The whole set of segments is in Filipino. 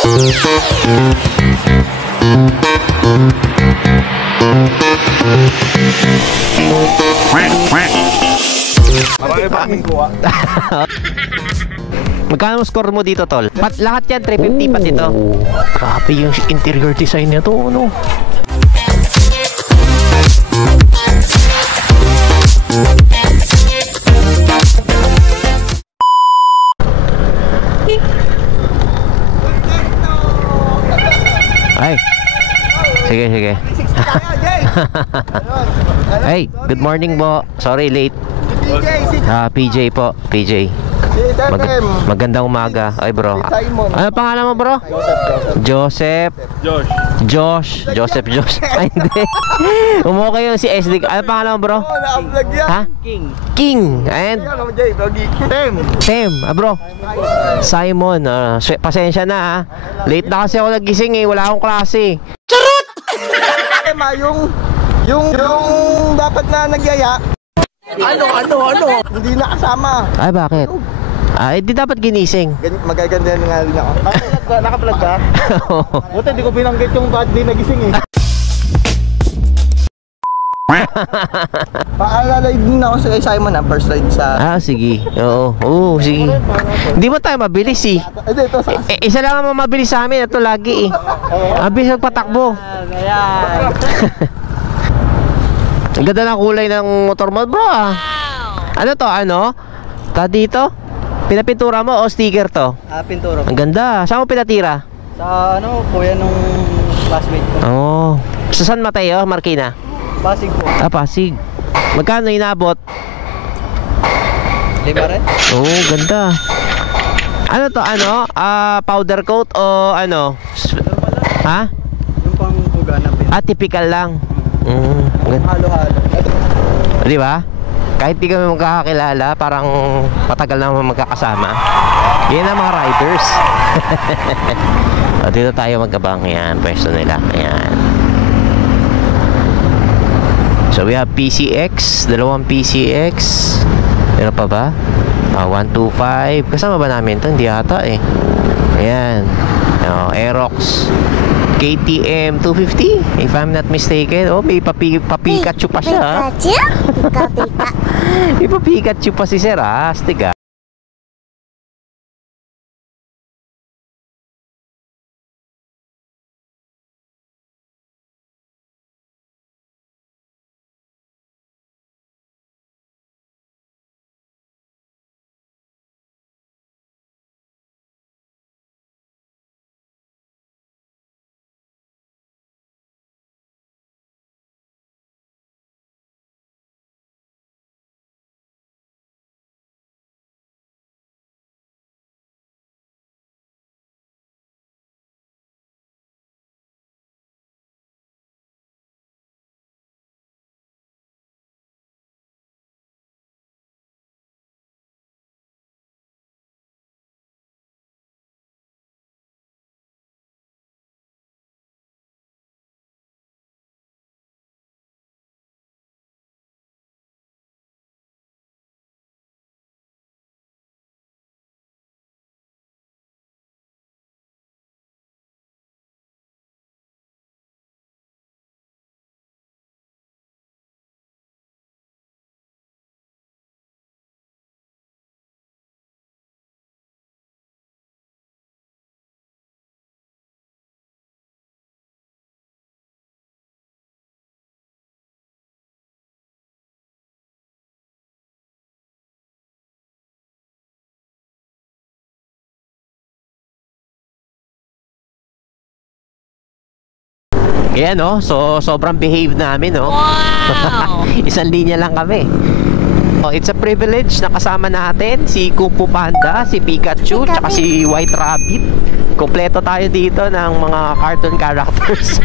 Marami pa kaming kuha. Magkano score mo dito, tol? Lahat yan, 350 pati ito. Grabe yung interior design niya to, ano? Ay. Sige, sige. Hey, good morning po. Sorry, late. PJ po, PJ. Magandang umaga. Ay bro, ano pangalan mo bro? Joseph. Josh. Ay hindi. Umukay yung si SD. Ano pangalan mo bro? Ha? King. And Tem. Bro, Simon. Pasensya na ha. Late na kasi ako nagising eh. Wala akong klase. Charot! Yung dapat na nagyaya. Ano? Hindi nakasama. Ay bakit? Di dapat ginising. Magaganda nga rin ako. Naka-vlog ka? Buti di ko binanggit yung ba't di nagising eh. Paalala din ako sa kay Simon ha, first ride sa... Sige. Oo, sige. Hindi mo tayo mabilis eh. Ito sa... Isa lang ang mabilis sa amin. Ito lagi eh. Mabilis magpatakbo. Ayan. Ang ganda ng kulay ng motor mo bro ah. Ano to? Ano? Dito? Pinapintura mo o sticker to? Pintura. Ang ganda. Saan mo pinatira? Sa kuya nung classmate ko. Sa San Mateo, Marikina? Pasig po. Pasig. Magkano inabot? 5 rin? Ganda. Ano to? Powder coat o ano? Ha? Yung pang buga na typical lang. Halo-halo. Di ba? Kahit di kami magkakakilala, parang matagal naman magkakasama. Yan ang mga riders. Dito tayo magkabang. Yan, pwesto nila. Ayan. So we have PCX, dalawang PCX. Meron pa ba? 125. Kasama ba namin ito? Hindi ata eh. Ayan. Aerox KTM 250 if I'm not mistaken. May Pikachu pa siya. May Pikachu pa si Sir Astig. Ayan so sobrang behave namin Wow! Isang linya lang kami. It's a privilege na kasama natin si Kung Fu Panda, si Pikachu, tsaka si White Rabbit. Kompleto tayo dito ng mga cartoon characters.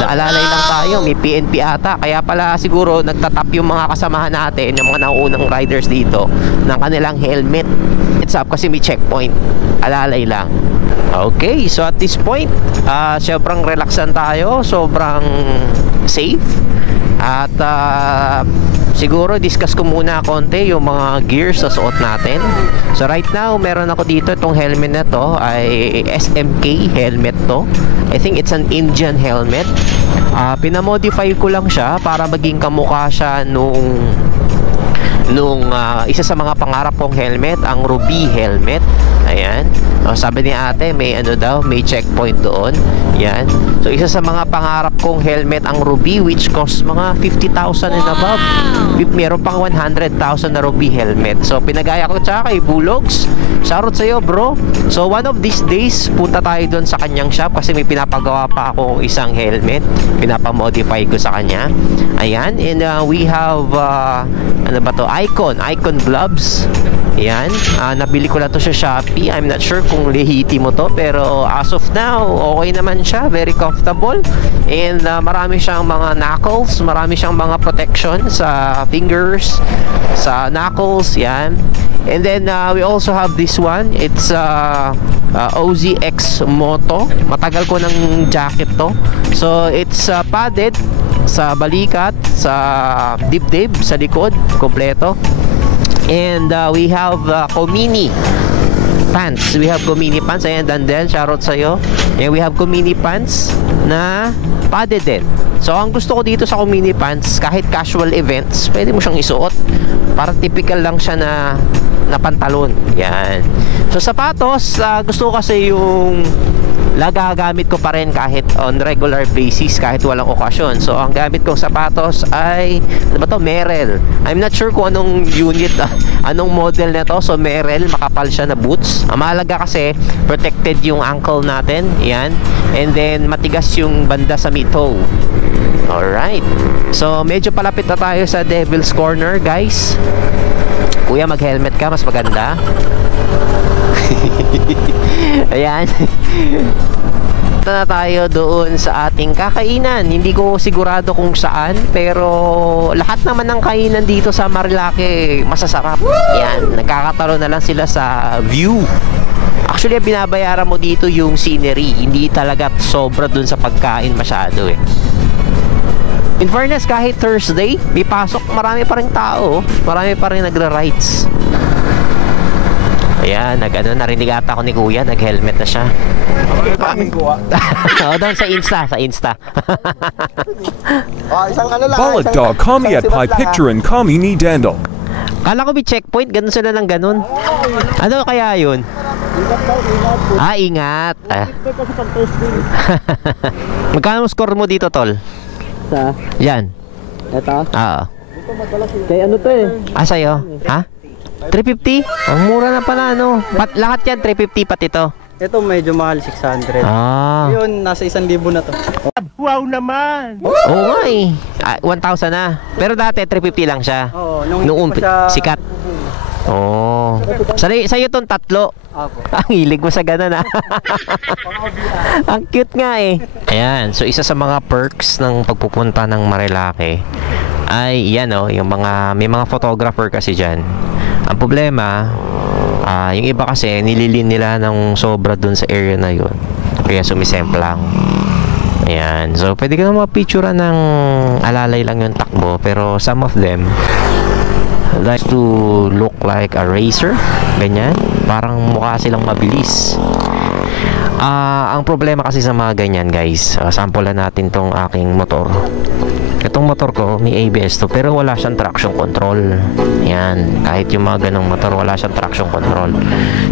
Naalalay lang tayo, may PNP ata. Kaya pala siguro nagtatap yung mga kasamahan natin, yung mga nauunang riders dito, ng kanilang helmet. It's up kasi may checkpoint. Alalay lang. Okay, so at this point sobrang relaxan tayo, sobrang safe. At siguro discuss ko muna konti yung mga gears na suot natin. So right now, meron ako dito itong helmet na to ay SMK helmet to. I think it's an Indian helmet. Pinamodify ko lang siya para maging kamukha siya nung isa sa mga pangarap kong helmet, ang Ruby helmet. Ayan. Sabi ni ate, may ano daw, may checkpoint doon. Yan. So isa sa mga pangarap kong helmet ang Ruby, which costs mga 50,000 and above. Meron pang 100,000 na Ruby helmet. So pinagaya ko tsaka kay Bulogs. Shoutout sa'yo, bro. So one of these days, punta tayo doon sa kanyang shop kasi may pinapagawa pa akong isang helmet. Pinapamodify ko sa kanya. Ayan. And we have ano ba to? Icon gloves. Yan, nabili ko na to sa Shopee. I'm not sure kung lehiti mo to, pero as of now, okay naman siya. Very comfortable. And marami siyang mga knuckles, marami siyang mga protection sa fingers, sa knuckles, yan. And then we also have this one. It's OZX Moto. Matagal ko ng jacket to. So it's padded sa balikat, sa dibdib, sa likod, kompleto. And we have Komini pants. We have Komini pants. Ayan, Dandel, shoutout sa'yo. And we have Komini pants na padded din. So, ang gusto ko dito sa Komini pants, kahit casual events, pwede mo siyang isuot. Parang typical lang siya na pantalon. Yan. So, sapatos, gusto ko kasi yung nagagamit ko pa rin kahit on regular basis, kahit walang okasyon. So ang gamit kong sapatos ay ano ba to? Merrell. I'm not sure kung anong unit, anong model na to. So Merrell, makapal siya na boots. Ang mahalaga kasi protected yung ankle natin. Yan. And then matigas yung banda sa mid-toe. Alright. So medyo palapit na tayo sa Devil's Corner, guys. Kuya, mag-helmet ka, mas maganda. Ayan. Punta na tayo doon sa ating kakainan. Hindi ko sigurado kung saan, pero lahat naman ng kainan dito sa Marilake masasarap. Yan, nagkakatalo na lang sila sa view. Actually, binabayaran mo dito yung scenery. Hindi talaga sobra dun sa pagkain masyado eh. In fairness, kahit Thursday, may pasok, marami pa rin tao. Marami pa rin nagra-rides. Ayan, narinig ata ako ni Kuya, nag-helmet na siya. Oo, doon sa Insta. Isang ano lang. Balag call me at my picture and call me ni Dandel. Kala ko may checkpoint, ganun sila ng ganun. Ano kaya yun? Ingat. Magkano score mo dito, tol? Sa? Yan. Ito? Oo. Kaya ano to eh? Sa'yo? Ha? 350? Ang mura na pala, no? Lahat yan, 350 pati to. Ito medyo mahal, 600. Yun, nasa 1,000 na to. Wow naman! Oo nga eh. 1,000 na. Pero dati, 350 lang siya. Oo, nung sikat. Oo. Sa'yo itong tatlo. Apo. Ang hilig mo sa ganun, ha? Ang cute nga eh. Ayan, so isa sa mga perks ng pagpupunta ng Marilake ay yan yung may mga photographer kasi dyan. Ang problema, yung iba kasi nililin nila ng sobra dun sa area na yun, kaya sumisemplang. Ayan, so pwede ka na mapicturean ng alalay lang yung takbo, pero some of them like to look like a racer, ganyan, parang mukha silang mabilis. Ang problema kasi sa mga ganyan, guys, sample natin tong aking motor. Itong motor ko, may ABS to, pero wala siyang traction control. Yan, kahit yung mga ganong motor, wala siyang traction control.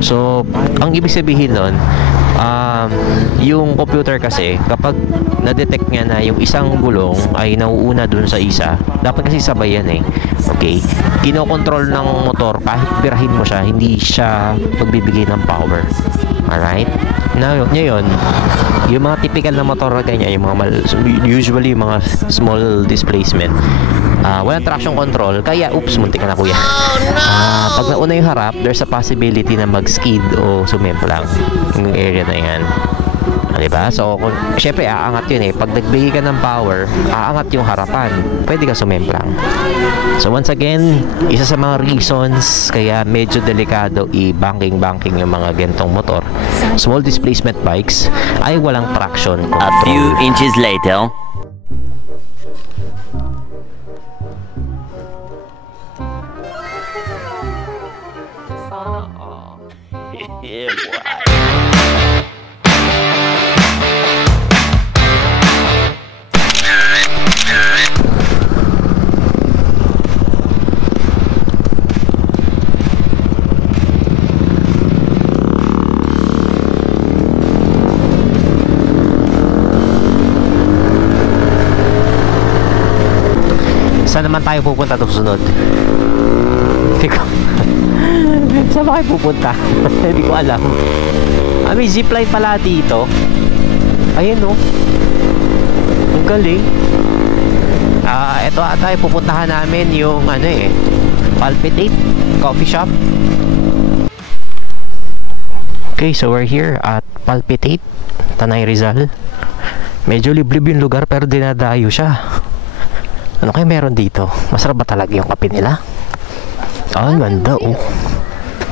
So, ang ibig sabihin nun, yung computer kasi, kapag na-detect niya na yung isang gulong ay nauuna dun sa isa, dapat kasi sabay yan eh. Okay? Kinokontrol ng motor, kahit birahin mo siya, hindi siya magbibigay ng power. Alright? Now, ngayon, yung mga typical na motor na ganyan, yung mga usually yung mga small displacement, walang traction control, kaya oops, muntik ka na, kuya. Pag nauna yung harap, there's a possibility na mag-skid o sumemplang yung area na yan. Diba? So, syempre, aangat yun eh. Pag nagbigay ka ng power, aangat yung harapan. Pwede ka sumemplang. So, once again, isa sa mga reasons kaya medyo delikado i-banking yung mga gantong motor, small displacement bikes, ay walang traction control. A few inches later. Yeah, boy. Saan naman tayo pupunta to sunod? Hindi ko. Saan ba kayo pupunta? Hindi ko alam. May zipline pala dito. Ayun oh. Ang galing. Ito ata yung pupuntahan namin yung Palpitate Coffee Shop. Okay, so we're here at Palpitate, Tanay Rizal. Medyo liblib yung lugar pero dinadayo siya. Ano kayo meron dito? Masarap ba talaga yung kape nila? Ang ganda oh.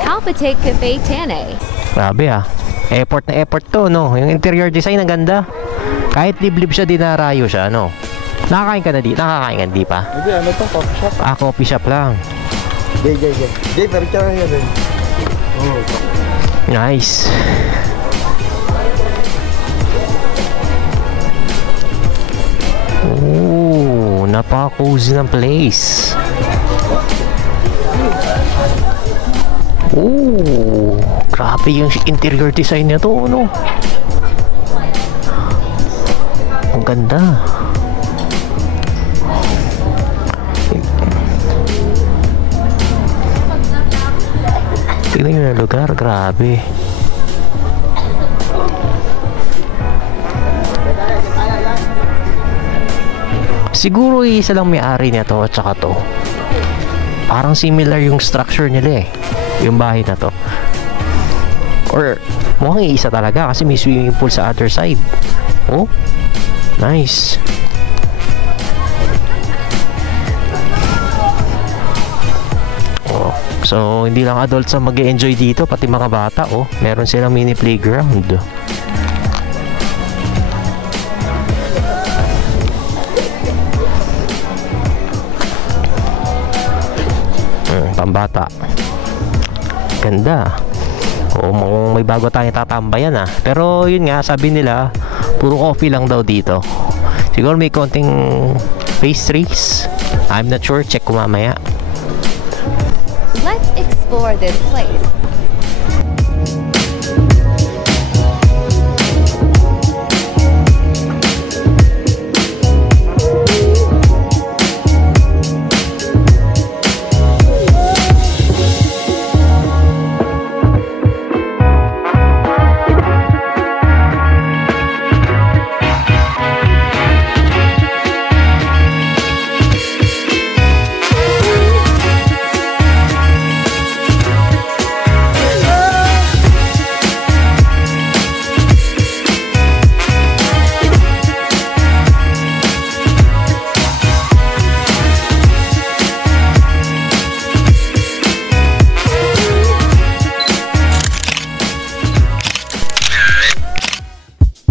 Palpitate Cafe Tanay. Grabe ah. Effort na effort to, no? Yung interior design ang ganda. Kahit liblib siya, dinarayo siya, no? Nakakain ka na di? Nakakain ka di pa? Hindi, ano to? Coffee shop? Coffee shop lang. Jay, pero tsaka yun rin. Oh, Nice. Oh, napaka-cozy ng place. Oh, grabe yung interior design niya to, no? Ang ganda. Tingnan nyo na lugar, grabe. Siguro isa lang may-ari niya to at saka to. Parang similar yung structure nila eh. Yung bahay na to. Or mukhang iisa talaga kasi may swimming pool sa other side. Oh, nice. Oh, so hindi lang adults ang mag-enjoy dito, pati mga bata. Oh, meron silang mini playground. Pambata. Ganda. O may bago tayong tatambayan ah. Pero yun nga, sabi nila puro coffee lang daw dito. Siguro may konting pastries. I'm not sure, check ko mamaya. Let's explore this place.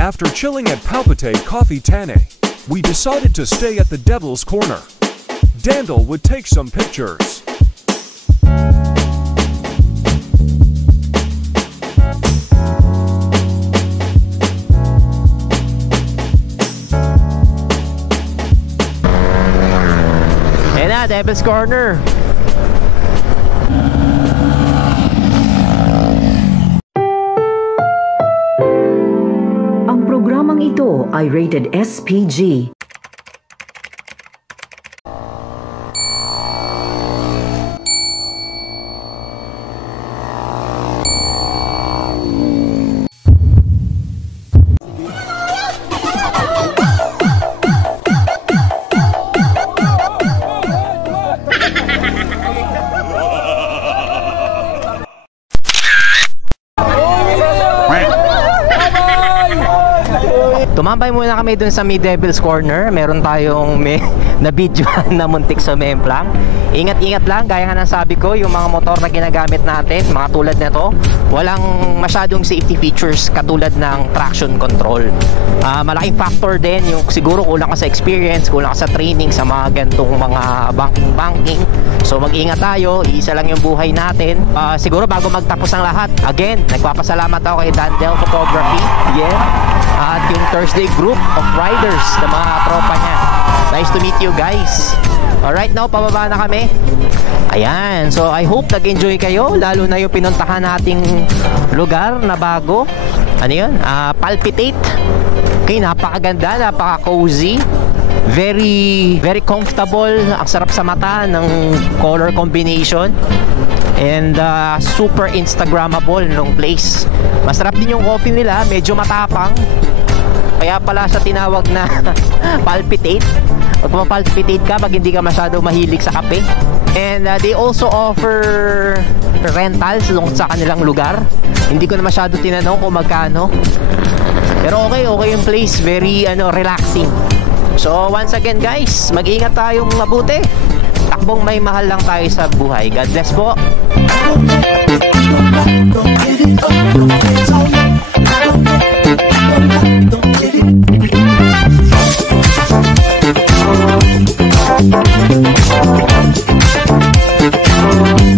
After chilling at Palpitate Coffee Tanay, we decided to stay at the Devil's Corner. Dandel would take some pictures. Ayan na, Devil's Corner. Ang programang ito ay rated SPG. Tumambay muna kami dun sa may Devil's Corner. Meron tayong na video na muntik sa memplang. Ingat-ingat lang, gaya nga ng sabi ko, yung mga motor na ginagamit natin, mga tulad nito, walang masyadong safety features katulad ng traction control. Malaking factor din yung siguro kulang ka sa experience, kulang ka sa training sa mga gantong mga banking. So mag-ingat tayo, isa lang yung buhay natin. Siguro bago magtapos ang lahat, again, nagpapasalamat ako kay Dandel Photography, at yung Thursday group of riders na mga tropa niya. Nice to meet you guys. Alright, now pababa na kami. Ayan, so I hope nag-enjoy kayo, lalo na yung pinuntahan nating lugar na bago. Ano yun? Palpitate. Okay, napakaganda, napaka-cozy. Very comfortable. Ang sarap sa mata ng color combination. And super Instagrammable nung place. Masarap din yung coffee nila, medyo matapang. Kaya pala siya tinawag na palpitate. Pag mapalpitate ka, pag hindi ka masyado mahilig sa kape. And they also offer rentals sa kanilang lugar. Hindi ko na masyado tinanong kung magkano. Pero okay yung place. Very relaxing. So once again guys, mag-ingat tayong mabuti. Takbong may mahal lang tayo sa buhay. God bless po.